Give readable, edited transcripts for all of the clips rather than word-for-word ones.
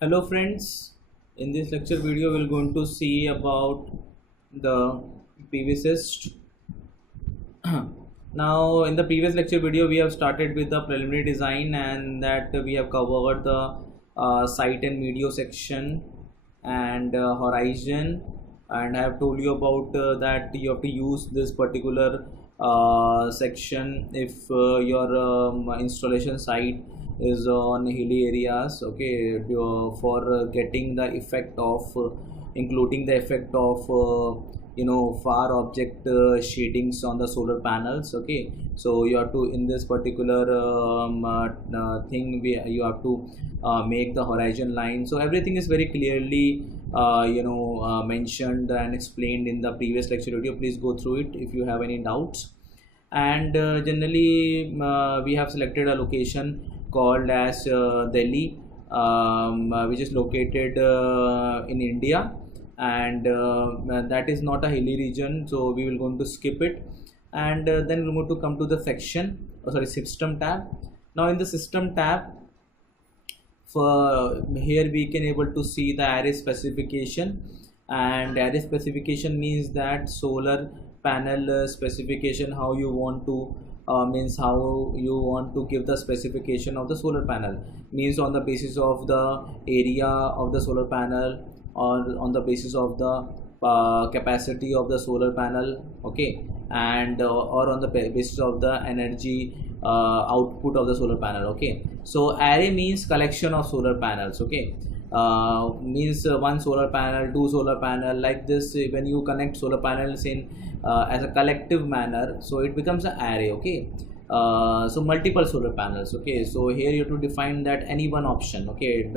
Hello friends, in this lecture video we're going to see about the PV-SYST. Now in the previous lecture video we have started with the preliminary design, and that we have covered the site and medio section and horizon, and I have told you about that you have to use this particular section if your installation site is on hilly areas, okay, for getting the effect of including the effect of far object shadings on the solar panels. Okay, so you have to, in this particular thing, you have to make the horizon line. So everything is very clearly mentioned and explained in the previous lecture video. Please go through it if you have any doubts. And generally we have selected a location called as Delhi, which is located in India, and that is not a hilly region, so we will going to skip it. And then we're going to come to the section, system tab. Now in the system tab, for here we can able to see the array specification, and array specification means that solar panel specification, how you want to means how you want to give the specification of the solar panel, means on the basis of the area of the solar panel, or on the basis of the capacity of the solar panel, okay, and or on the basis of the energy output of the solar panel. Okay, so array means collection of solar panels. Okay, means one solar panel, two solar panel, like this. When you connect solar panels in as a collective manner, so it becomes an array. Okay, so multiple solar panels. Okay, so here you have to define that any one option. Okay,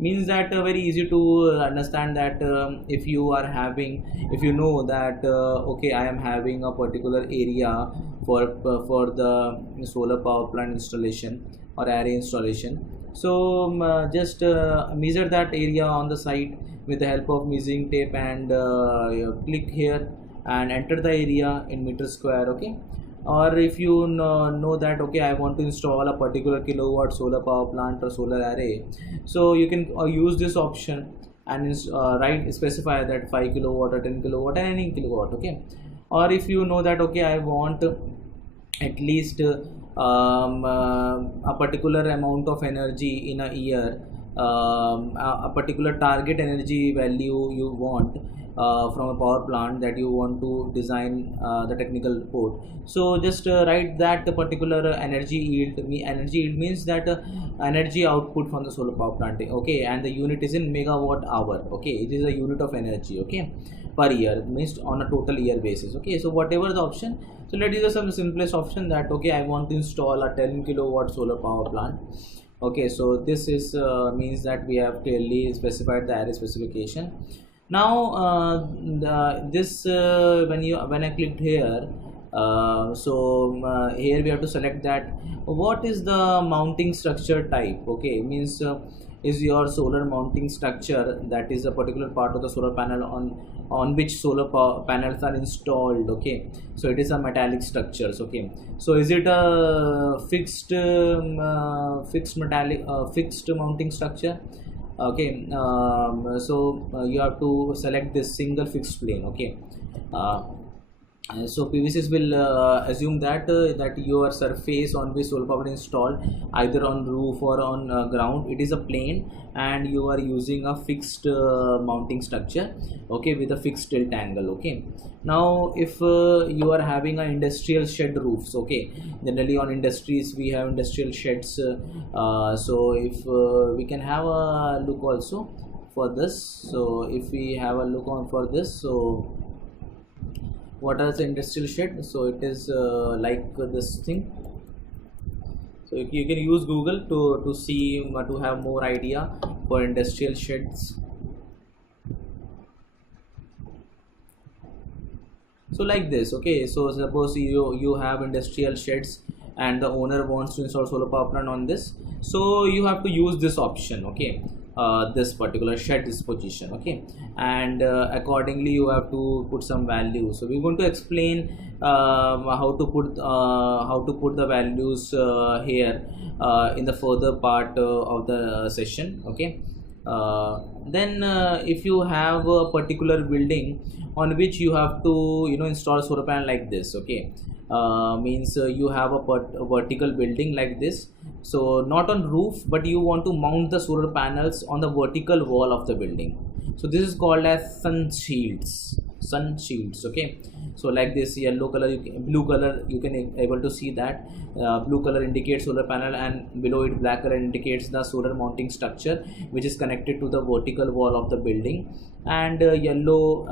means that very easy to understand that if you are having, if you know that okay, I am having a particular area for the solar power plant installation or array installation. So just measure that area on the site with the help of measuring tape, and click here and enter the area in meter square. Okay, or if you know that okay, I want to install a particular kilowatt solar power plant or solar array, so you can use this option and specify that 5 kilowatt or 10 kilowatt or any kilowatt. Okay, or if you know that okay, I want at least a particular amount of energy in a year, a particular target energy value you want from a power plant that you want to design the technical report. So just write that the particular energy yield. Energy yield means that energy output from the solar power plant. Okay, and the unit is in megawatt hour. Okay, it is a unit of energy. Okay, per year, means on a total year basis. Okay, so whatever the option, so let's use some simplest option that okay, I want to install a 10 kilowatt solar power plant. Okay, so this is means that we have clearly specified the array specification. Now when I clicked here, here we have to select that what is the mounting structure type. Okay, means is your solar mounting structure, that is a particular part of the solar panel on which solar panels are installed. Okay, so it is a metallic structures. Okay, so is it a fixed metallic fixed mounting structure? Okay, you have to select this single fixed plane. Okay, so PVCs will assume that that your surface on which solar power is installed, either on roof or on ground, it is a plane, and you are using a fixed mounting structure. Okay, with a fixed tilt angle. Okay, now if you are having an industrial shed roofs, okay, generally on industries we have industrial sheds. So if we can have a look also for this. So if we have a look on for this, so what is the industrial shed? So it is like this thing. So you can use Google to see to have more idea for industrial sheds. So like this. Okay, so suppose you have industrial sheds and the owner wants to install solar power plant on this, so you have to use this option. Okay, this particular shed disposition. Okay, and accordingly you have to put some value. So we're going to explain how to put the values here in the further part of the session. Okay, Then if you have a particular building on which you have to install solar panel like this, okay, means you have a vertical building like this, so not on roof, but you want to mount the solar panels on the vertical wall of the building. So this is called as sun shields, okay. So like this, yellow color, blue color, you can able to see that blue color indicates solar panel, and below it black color indicates the solar mounting structure which is connected to the vertical wall of the building, and yellow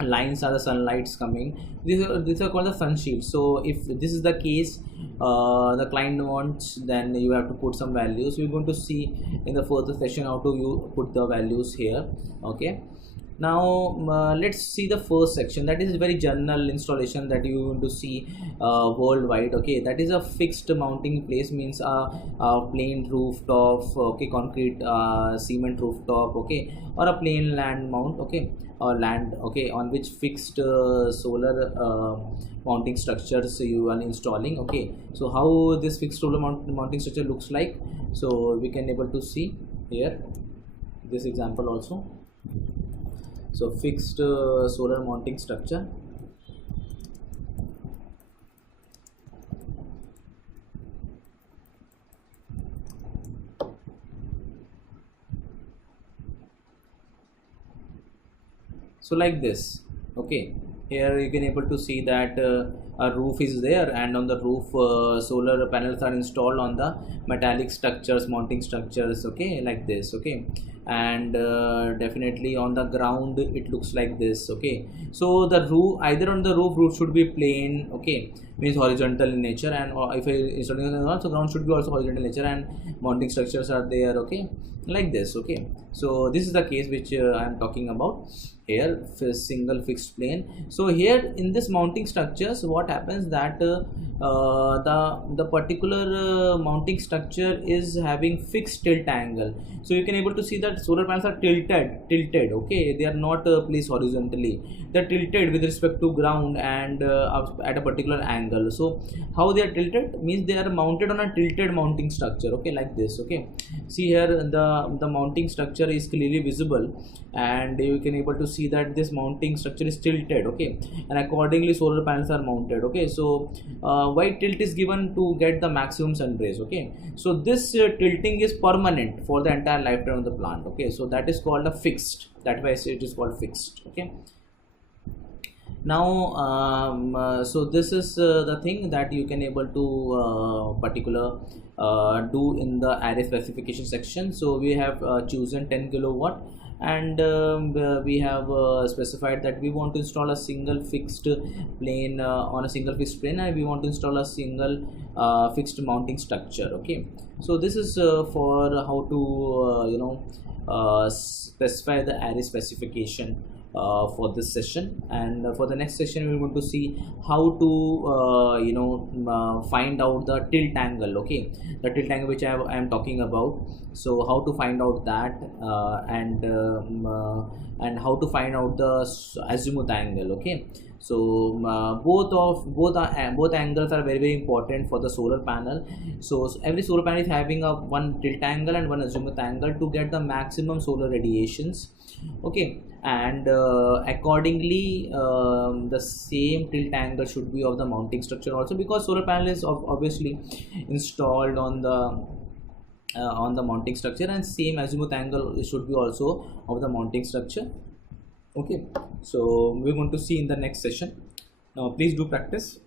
lines are the sunlights coming. These are called the sun shields. So if this is the case, the client wants, then you have to put some values. We're going to see in the further session how to you put the values here, okay. Now let's see the first section, that is very general installation that you want to see worldwide, okay. That is a fixed mounting place, means a plain rooftop, okay, concrete cement rooftop, okay, or a plain land mount, okay, or land, okay, on which fixed solar mounting structures you are installing, okay. So how this fixed solar mounting structure looks like, so we can able to see here this example also. So fixed solar mounting structure. So like this, okay. Here you can able to see that a roof is there, and on the roof solar panels are installed on the metallic structures, mounting structures, okay, like this, okay. And definitely on the ground it looks like this, okay. So the roof, either on the roof should be plain, okay, means horizontal in nature, and if I installing on the ground, so ground should be also horizontal in nature, and mounting structures are there, okay, like this, okay. So this is the case which I am talking about here, single fixed plane. So here in this mounting structures, what happens that the particular mounting structure is having fixed tilt angle. So you can able to see that solar panels are tilted, okay. They are not placed horizontally, they are tilted with respect to ground, and at a particular angle. So how they are tilted means they are mounted on a tilted mounting structure, okay, like this, okay. See here the mounting structure is clearly visible, and you can able to see that this mounting structure is tilted, okay, and accordingly solar panels are mounted, okay. So why tilt is given to get the maximum sun rays, okay. So this tilting is permanent for the entire lifetime of the plant, okay. So that is called a fixed, that way it is called fixed, okay. Now so this is the thing that you can able to particular do in the array specification section. So we have chosen 10 kilowatt, and we have specified that we want to install a single fixed plane on a single fixed plane, and we want to install a single fixed mounting structure, okay. So this is for how to specify the array specification for this session. And for the next session we're going to see how to find out the tilt angle, okay, the tilt angle which I am talking about. So how to find out that, and how to find out the azimuth angle, okay. So both angles are very important for the solar panel. So every solar panel is having a one tilt angle and one azimuth angle to get the maximum solar radiations, okay. And accordingly the same tilt angle should be of the mounting structure also, because solar panel is obviously installed on the mounting structure, and same azimuth angle should be also of the mounting structure, okay. So we're going to see in the next session. Now please do practice.